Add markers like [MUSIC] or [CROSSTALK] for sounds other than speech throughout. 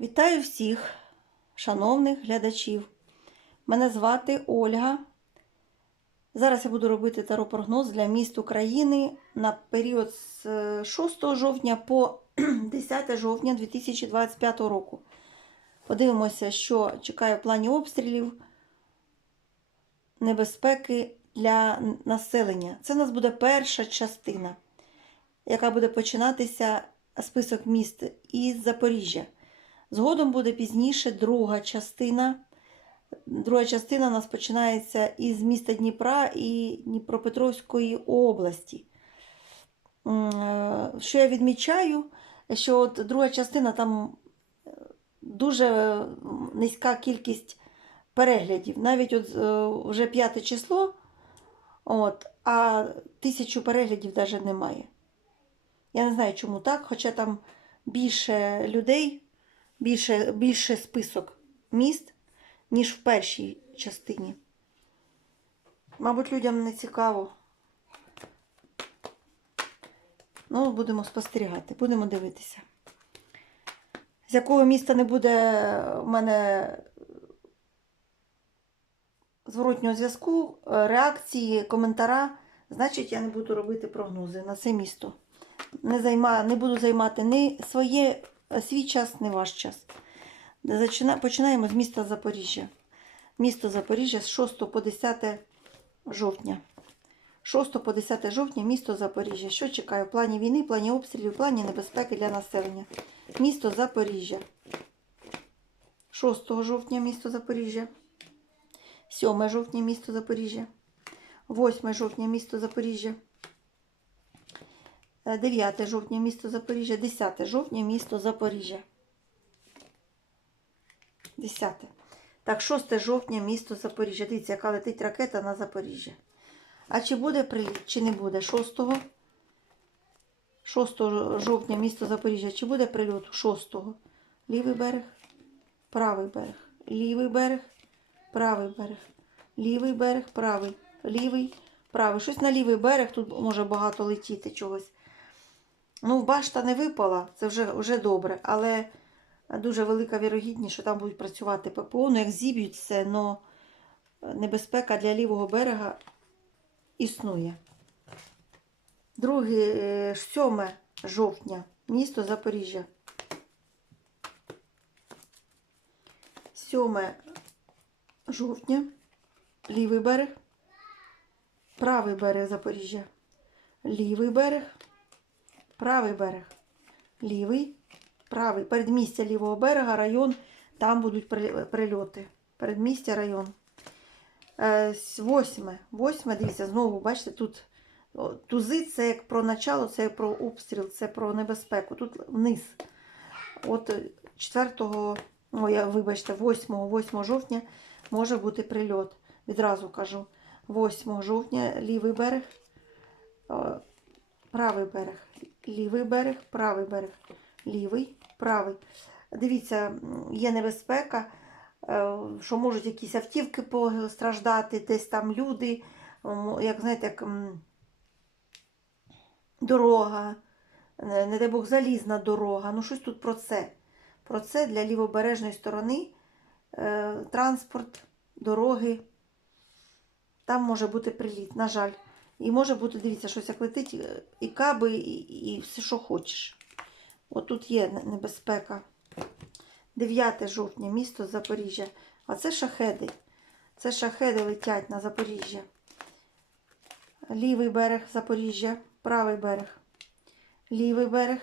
Вітаю всіх, шановних глядачів. Мене звати Ольга. Зараз я буду робити таро-прогноз для міст України на період з е, 6 жовтня по [CLEARS THROAT] 10 жовтня 2025 року. Подивимося, що чекає в плані обстрілів, небезпеки для населення. Це у нас буде перша частина, яка буде починатися список міст із Запоріжжя. Згодом буде пізніше друга частина. Друга частина у нас починається із міста Дніпра і Дніпропетровської області. Е, Що я відмічаю, що от друга частина там е, дуже низька кількість переглядів. Навіть от е, вже п'яте число, от, а тисячу переглядів навіть немає. Я не знаю, чому так, хоча там більше людей більше, більше список міст, ніж в першій частині. Мабуть, людям не цікаво. Ну, будемо спостерігати, будемо дивитися. З якого міста не буде в мене зворотнього зв'язку, реакції, коментара, значить, я не буду робити прогнози на це місто. Не, займа, не буду займати ні своє свій час, не ваш час. Починаємо з міста Запоріжжя. Місто Запоріжжя з 6 по 10 жовтня. 6 по 10 жовтня місто Запоріжжя. Що чекає в плані війни, в плані обстрілів, в плані небезпеки для населення. Місто Запоріжжя. 6 жовтня місто Запоріжжя. 7 жовтня місто Запоріжжя. 8 жовтня місто Запоріжжя. 9 жовтня місто Запоріжжя, 10 жовтня місто Запоріжжя. 10. Так, 6 жовтня місто Запоріжжя. Дивіться, яка летить ракета на Запоріжжя. А чи буде приліт, чи не буде? 6 6 жовтня місто Запоріжжя. Чи буде прильот? 6 Лівий берег, правий берег, лівий берег, правий берег, лівий берег, правий, лівий, правий. Щось на лівий берег, тут може багато летіти чогось. Ну, башта не випала, це вже, вже добре, але дуже велика вірогідність, що там будуть працювати ППО. Ну, як зіб'ють все, але небезпека для лівого берега існує. Друге, е, 7 жовтня, місто Запоріжжя. 7 жовтня, лівий берег, правий берег Запоріжжя, лівий берег. Правий берег. Лівий, правий. Передмістя лівого берега, район, там будуть прильоти. Передмістя район. Е, Восьме. Восьме, дивіться, знову, бачите, тут тузи це як про начало, це як про обстріл, це про небезпеку. Тут вниз. От 4, о, вибачте, 8, 8 жовтня може бути прильот. Відразу кажу. 8 жовтня лівий берег, е, правий берег лівий берег, правий берег, лівий, правий. Дивіться, є небезпека, е, що можуть якісь автівки постраждати, десь там люди, як знаєте, як дорога, не дай Бог, залізна дорога. Ну, щось тут про це. Про це для лівобережної сторони е, транспорт, дороги. Там може бути приліт, на жаль. І може бути, дивіться, щось як летить, е, і каби, і, і все, що хочеш. От тут є небезпека. 9 жовтня, місто Запоріжжя. А це шахеди. Це шахеди летять на Запоріжжя. Лівий берег Запоріжжя, правий берег. Лівий берег,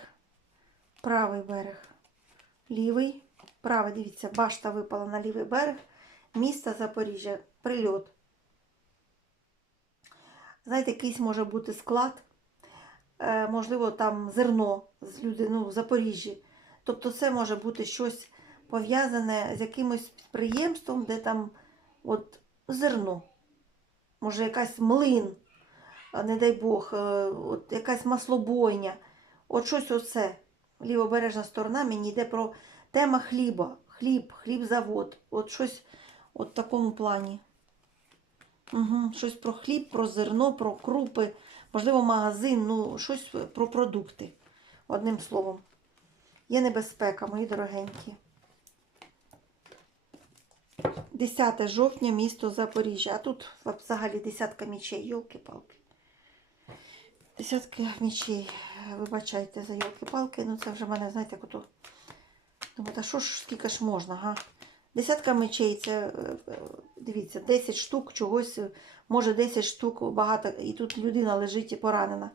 правий берег. Лівий, правий, дивіться, башта випала на лівий берег. Місто Запоріжжя. Прильот. Знаєте, якийсь може бути склад, е, можливо, там зерно з люди, ну, в Запоріжжі. Тобто це може бути щось пов'язане з якимось підприємством, де там от зерно. Може, якась млин, не дай Бог, е, от якась маслобойня. От щось оце. Лівобережна сторона мені йде про тема хліба. Хліб, хлібзавод. От щось от в такому плані. Угу. Щось про хліб, про зерно, про крупи, можливо, магазин, ну, щось про продукти. Одним словом. Є небезпека, мої дорогенькі. 10 жовтня, місто Запоріжжя. А тут взагалі десятка мічей, йолки-палки. Десятка мічей. Вибачайте за йолки-палки, ну це вже в мене, знаєте, як ото. Думаю, та що ж, скільки ж можна, га? Десятка мечей, це, е, е, дивіться, 10 штук чогось, е, може 10 штук багато, і тут людина лежить і поранена.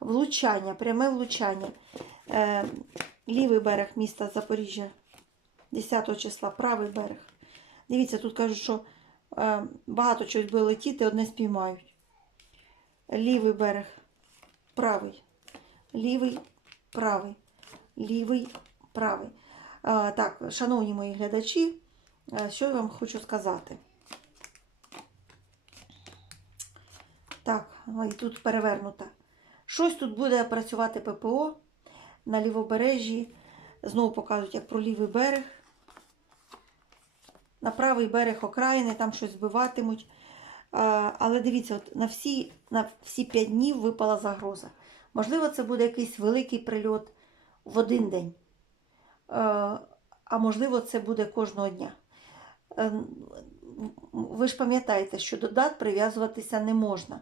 Влучання, пряме влучання. Е, лівий берег міста Запоріжжя, 10 числа, правий берег. Дивіться, тут кажуть, що е, багато чогось буде летіти, одне спіймають. Лівий берег, правий, лівий, правий, лівий, правий. Е, так, шановні мої глядачі, е, що я вам хочу сказати. Так, ой, тут перевернуто. Щось тут буде працювати ППО на лівобережжі. Знову показують, як про лівий берег. На правий берег окраїни, там щось збиватимуть. Але дивіться, от на всі, на всі 5 днів випала загроза. Можливо, це буде якийсь великий прильот в один день. А можливо, це буде кожного дня. Е, Ви ж пам'ятаєте, що до дат прив'язуватися не можна.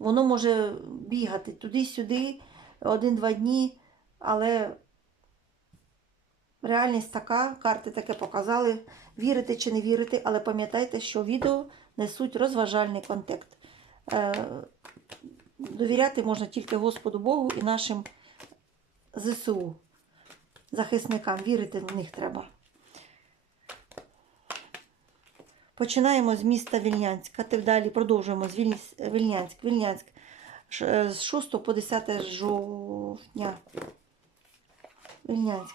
Воно може бігати туди-сюди один-два дні, але реальність така, карти таке показали. Вірите чи не вірите, але пам'ятайте, що відео несуть розважальний контекст. Е, Довіряти можна тільки Господу Богу і нашим ЗСУ, захисникам. Вірити в них треба. Починаємо з міста Вільнянська. Далі продовжуємо з Вільнянськ. Вільнянськ. Е, З 6 по 10 жовтня. Вільнянськ.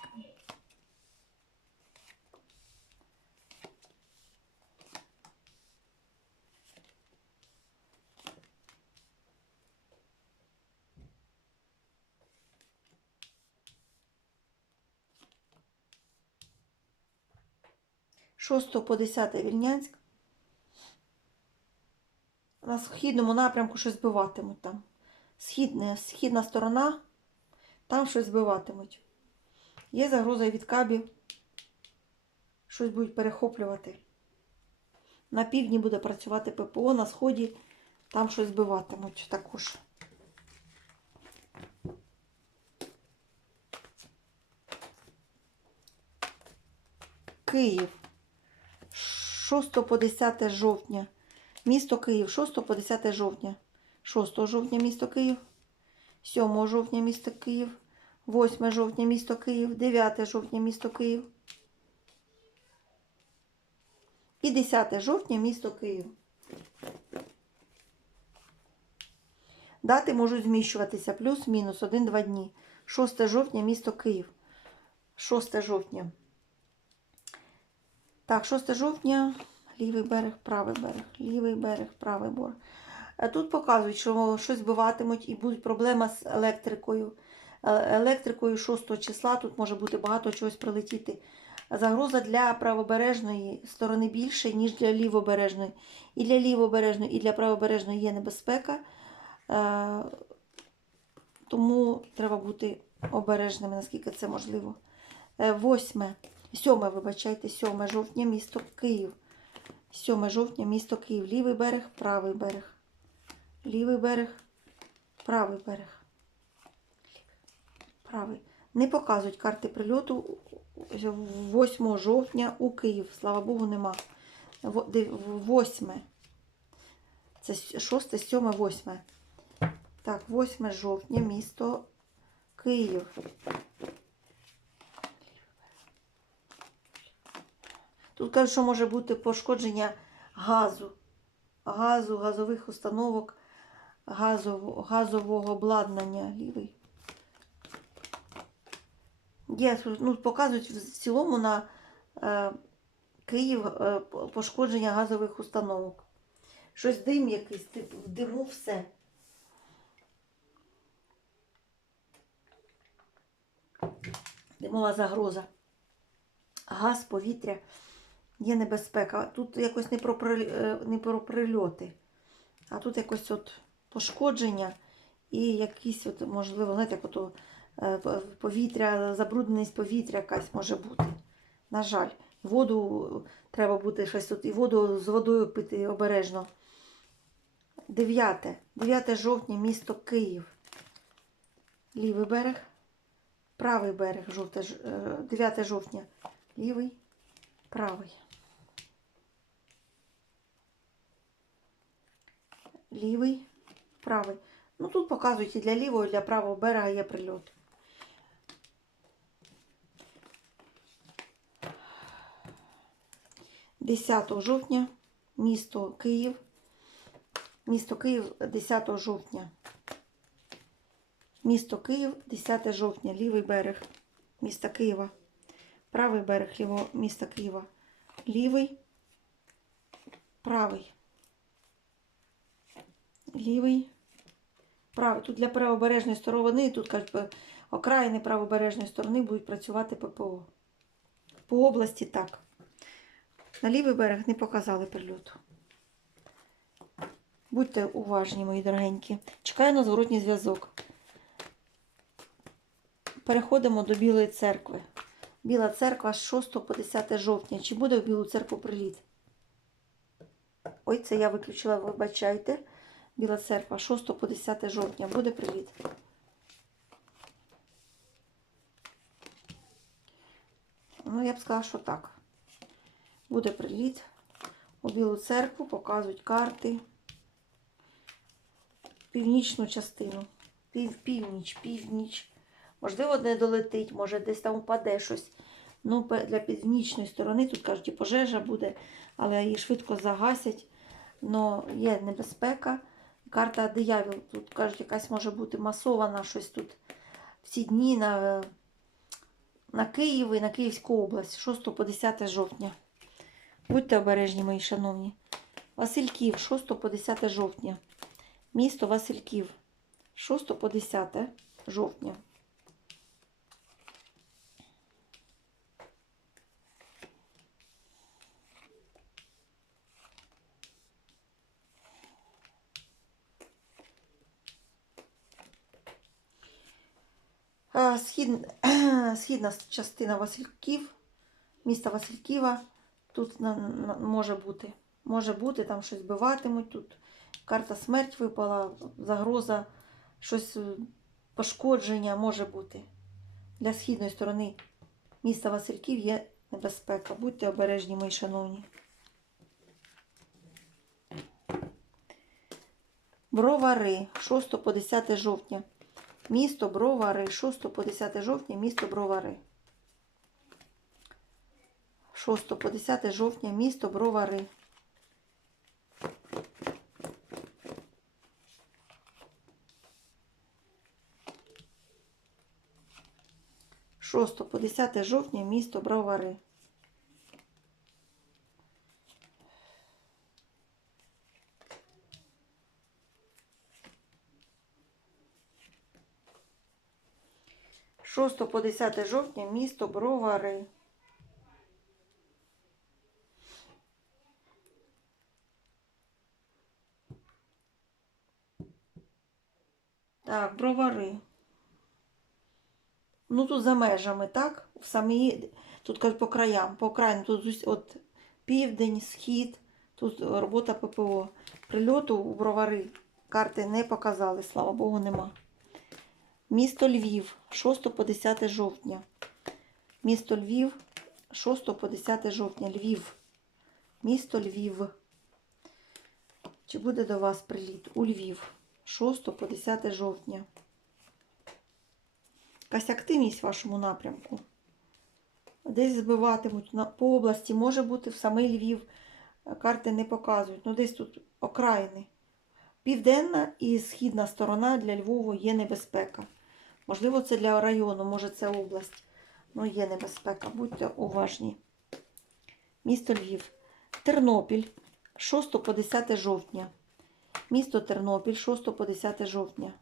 6 по 10 Вільнянськ. На східному напрямку щось збиватимуть там. Східне, східна сторона, там щось збиватимуть. Є загроза від кабів. Щось будуть перехоплювати. На півдні буде працювати ППО, на сході там щось збиватимуть також. Київ. 6 по 10 жовтня. Місто Київ. 6 по 10 жовтня. 6 жовтня місто Київ. 7 жовтня місто Київ. 8 жовтня місто Київ. 9 жовтня місто Київ. І 10 жовтня місто Київ. Дати можуть зміщуватися плюс-мінус 1-2 дні. 6 жовтня місто Київ. 6 жовтня. Так, 6 жовтня, лівий берег, правий берег, лівий берег, правий берег. Тут показують, що щось збиватимуть і будуть проблеми з електрикою. Е, Електрикою 6 числа тут може бути багато чогось прилетіти. Загроза для правобережної сторони більше, ніж для лівобережної. І для лівобережної, і для правобережної є небезпека. Е, Тому треба бути обережними, наскільки це можливо. Е, Восьме. 7, вибачайте, 7 жовтня, місто Київ. 7 жовтня, місто Київ. Лівий берег, правий берег. Лівий берег, правий берег. Правий. Не показують карти прильоту 8 жовтня у Київ. Слава Богу, нема. 8. Це 6, 7, 8. Так, 8 жовтня, місто Київ. Тут кажуть, що може бути пошкодження газу, газу, газових установок, газового, газового обладнання лівий. Є, ну, показують в цілому на е, Київ е, пошкодження газових установок. Щось дим якийсь, типу, в диму все. Димова загроза. Газ, повітря є небезпека. Тут якось не про, е, не про прильоти, а тут якось от пошкодження і якісь, от, можливо, знаєте, як ото, е, повітря, забрудненість повітря якась може бути. На жаль. Воду треба буде щось тут. І воду з водою пити обережно. 9. 9 жовтня, місто Київ. Лівий берег. Правий берег, жовте, е, 9 жовтня. Лівий, правий. Лівий, правий. Ну тут показують і для лівого, і для правого берега є прильот. Десятого жовтня, місто Київ. Місто Київ 10 жовтня. Місто Київ 10 жовтня, лівий берег міста Києва. Правий берег лівого міста Києва. Лівий, правий. Лівий, правий. Тут для правобережної сторони, тут кажуть, окраїни правобережної сторони будуть працювати ППО. По області так. На лівий берег не показали прильоту. Будьте уважні, мої дорогенькі. Чекаю на зворотній зв'язок. Переходимо до Білої церкви. Біла церква з 6 по 10 жовтня. Чи буде в Білу церкву приліт? Ой, це я виключила, вибачайте. Біла церква, 6 по 10 жовтня. Буде приліт. Ну, я б сказала, що так. Буде приліт. У Білу церкву показують карти. Північну частину. Пів, північ, північ. Можливо, не долетить, може десь там упаде щось. Ну, для північної сторони тут кажуть, і пожежа буде, але її швидко загасять. Но є небезпека. Карта диявіл. Тут кажуть, якась може бути масована щось тут в ці дні на, на Київ і на Київську область, 6 по 10 жовтня. Будьте обережні, мої шановні. Васильків, 6 по 10 жовтня. Місто Васильків, 6 по 10 жовтня. Схід... [CLEARS THROAT] Східна частина Васильків, міста Васильківа. Тут може бути. Може бути, там щось биватимуть. Тут карта смерть випала, загроза, щось е, пошкодження може бути. Для східної сторони міста Васильків є небезпека. Будьте обережні, мої шановні. Бровари 6 по 10 жовтня. Місто Бровари, 6 по 10 жовтня, місто Бровари. 6 по 10 жовтня, місто Бровари. Шосто по 10 жовтня, місто Бровари. Шосто по 10 жовтня, місто Бровари. Так, бровари. Ну, тут за межами, так? В самі, тут по краям, по окраїнам, тут от південь, схід, тут робота ППО. Прильоту у бровари карти не показали, слава Богу, нема. Місто Львів, 6 по 10 жовтня. Місто Львів, 6 по 10 жовтня. Львів. Місто Львів. Чи буде до вас приліт? У Львів. 6 по 10 жовтня. Якась активність в вашому напрямку. Десь збиватимуть по області, може бути в самий Львів. Е, Карти не показують. Ну, десь тут окраїни. Південна і східна сторона для Львова є небезпека. Можливо, це для району, може це область. Ну, є небезпека. Будьте уважні. Місто Львів. Тернопіль 6 по 10 жовтня. Місто Тернопіль 6 по 10 жовтня.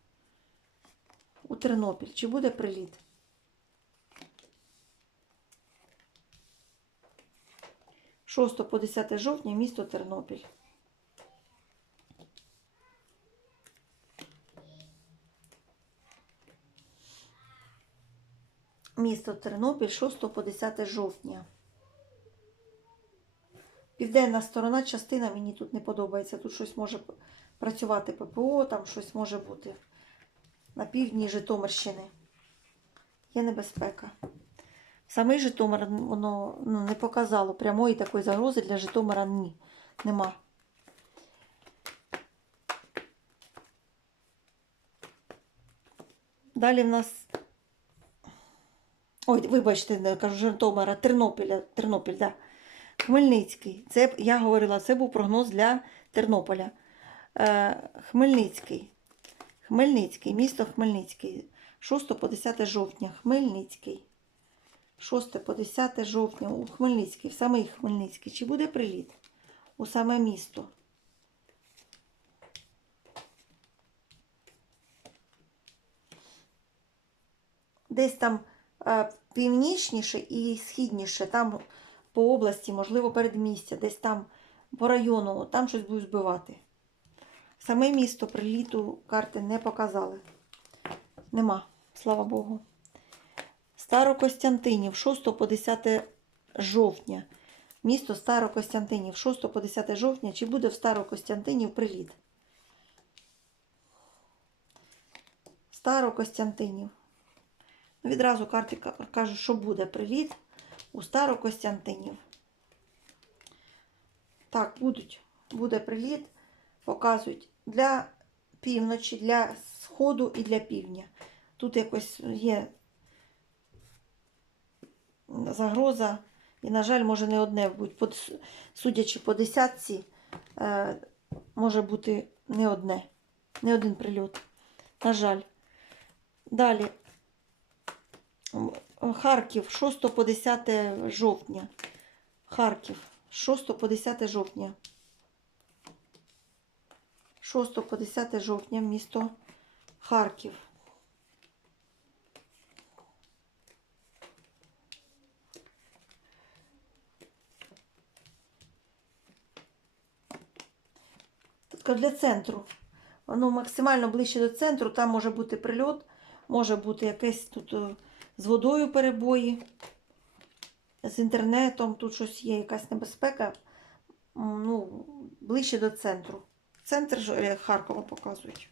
У Тернопіль. Чи буде приліт? Шосто по 10 жовтня місто Тернопіль. Місто Тернопіль 6 по 10 жовтня. Південна сторона, частина мені тут не подобається. Тут щось може працювати ППО, там щось може бути. На півдні Житомирщини. Є небезпека. Самий Житомир воно ну, не показало прямої такої загрози для Житомира ні. Нема. Далі в нас. Ой, вибачте, не кажу Житомира, Тернопіля, Тернопіль, да. Хмельницький. Це я говорила, це був прогноз для Тернополя. Е, Хмельницький. Хмельницький, місто Хмельницький. 6 по 10 жовтня. Хмельницький. 6 по 10 жовтня у Хмельницький, в самий Хмельницький. Чи буде приліт у саме місто? Десь там північніше і східніше, там по області, можливо, передмістя, десь там по району, там щось будуть збивати. Саме місто приліту карти не показали. Нема, слава Богу. Старокостянтинів, 6 по 10 жовтня. Місто Старокостянтинів, 6 по 10 жовтня. Чи буде в Старокостянтинів приліт? Старокостянтинів. Відразу карти ка- кажуть, що буде приліт у Старокостянтинів. Так, будуть. Буде приліт. Показують для півночі, для сходу і для півдня. Тут якось є загроза. І, на жаль, може не одне бути. Судячи по десятці, е, може бути не одне. Не один прильот. На жаль. Далі. Харків, 6 по 10 жовтня. Харків, 6 по 10 жовтня. 6 по 10 жовтня, місто Харків. Тобто для центру. Воно максимально ближче до центру, там може бути прильот, може бути якесь тут е, з водою перебої, з інтернетом, тут щось є, якась небезпека. Ну, ближче до центру. Центр е, Харкова показують.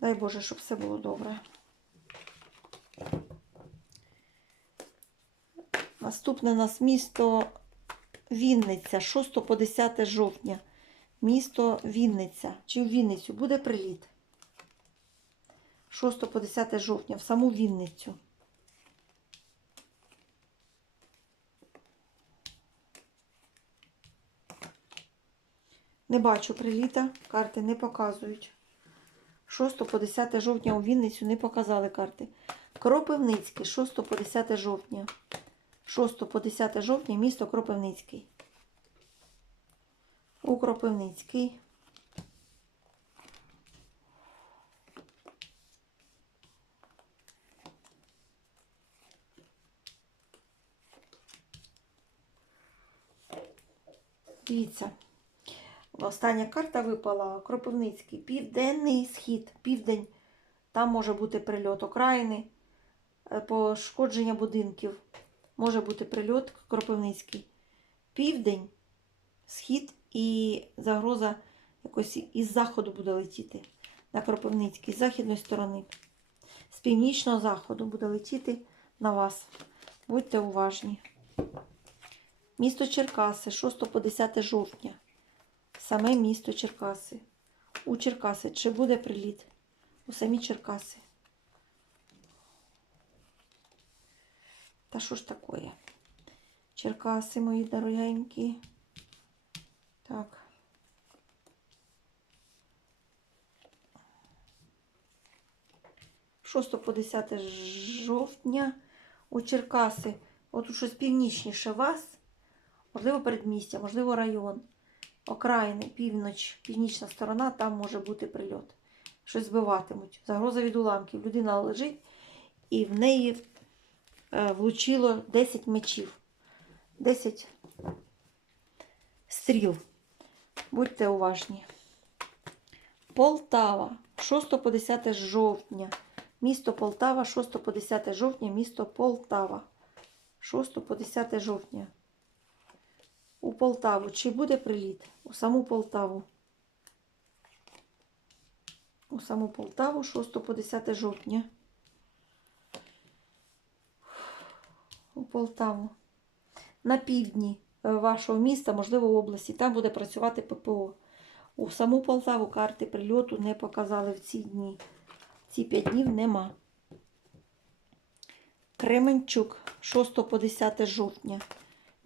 Дай Боже, щоб все було добре. Наступне нас місто Вінниця, 6 по 10 жовтня. Місто Вінниця. Чи в Вінницю буде приліт? 6 по 10 жовтня в саму Вінницю. Не бачу приліта, карти не показують. 6 по 10 жовтня у Вінницю не показали карти. Кропивницький, 6 по 10 жовтня. 6 по 10 жовтня місто Кропивницький. У Кропивницький. Дивіться. Остання карта випала Кропивницький. Південний схід, південь. Там може бути прильот окраїни, е, пошкодження будинків. Може бути прильот Кропивницький. Південь, схід і загроза якось із заходу буде летіти на Кропивницький, з західної сторони. З північного заходу буде летіти на вас. Будьте уважні. Місто Черкаси, 6 по 10 жовтня. Саме місто Черкаси. У Черкаси. Чи буде приліт? У самі Черкаси. Та що ж такое? Черкаси, мої дорогенькі. Так. Шосто по 10 жовтня у Черкаси. От щось північніше вас. Можливо, передмістя, можливо, район. Окраїни, північ, північна сторона, там може бути прильот. Щось збиватимуть. Загроза від уламків. Людина лежить і в неї е, влучило 10 мечів. 10 стріл. Будьте уважні. Полтава. 6 по 10 жовтня. Місто Полтава, 6 по 10 жовтня, місто Полтава. 6 по 10 жовтня. У Полтаву. Чи буде приліт? У саму Полтаву. У саму Полтаву 6 по 10 жовтня. У Полтаву. На півдні е, вашого міста, можливо, області. Там буде працювати ППО. У саму Полтаву карти прильоту не показали в ці дні. Ці 5 днів нема. Кременчук 6 по 10 жовтня.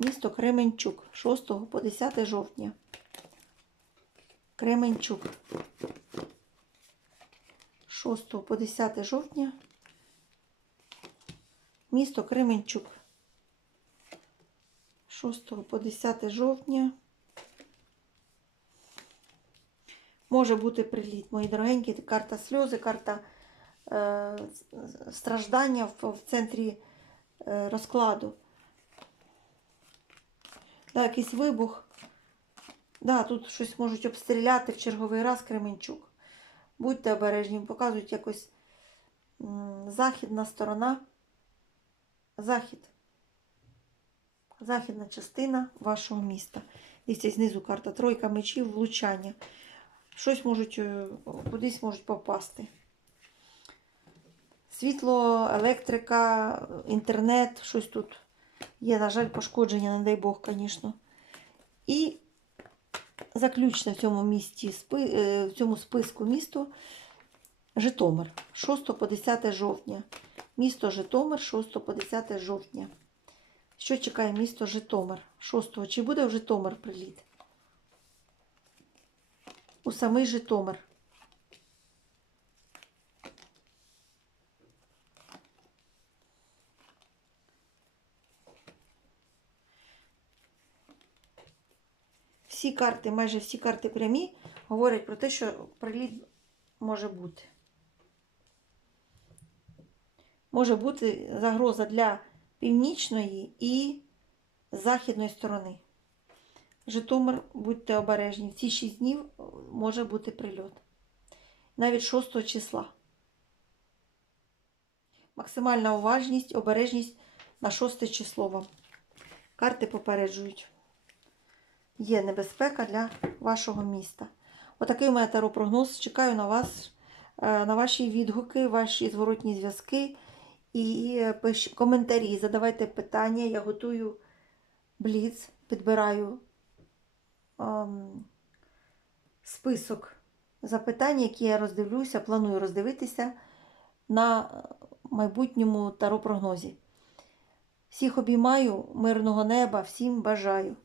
Місто Кременчук 6 по 10 жовтня. Кременчук 6 по 10 жовтня. Місто Кременчук 6 по 10 жовтня. Може бути приліт, мої дорогенькі. Карта сльози, карта е, страждання в, в центрі е, розкладу. Да, якийсь вибух. Да, тут щось можуть обстріляти в черговий раз Кременчук. Будьте обережні, показують якось західна сторона. Захід. Західна частина вашого міста. Дивіться, знизу карта тройка мечів, влучання. Щось можуть, е, кудись можуть попасти. Світло, електрика, інтернет, щось тут є, на жаль, пошкодження, не дай Бог, звісно. І заключне в цьому місті, е, в цьому списку місто Житомир, 6 по 10 жовтня. Місто Житомир, 6 по 10 жовтня. Що чекає місто Житомир? 6 Чи буде в Житомир приліт? У самий Житомир. Всі карти, майже всі карти прямі, говорять про те, що приліт може бути. Може бути загроза для північної і західної сторони. Житомир, будьте обережні. В ці 6 днів може бути прильот. Навіть 6 числа. Максимальна уважність, обережність на 6 число вам. Карти попереджують. Є небезпека для вашого міста. Отакий у мене. Чекаю на вас, е, на ваші відгуки, ваші зворотні зв'язки і е, коментарі. Задавайте питання. Я готую бліц, підбираю ем, список запитань, які я роздивлюся, планую роздивитися на майбутньому таропрогнозі. Всіх обіймаю, мирного неба, всім бажаю.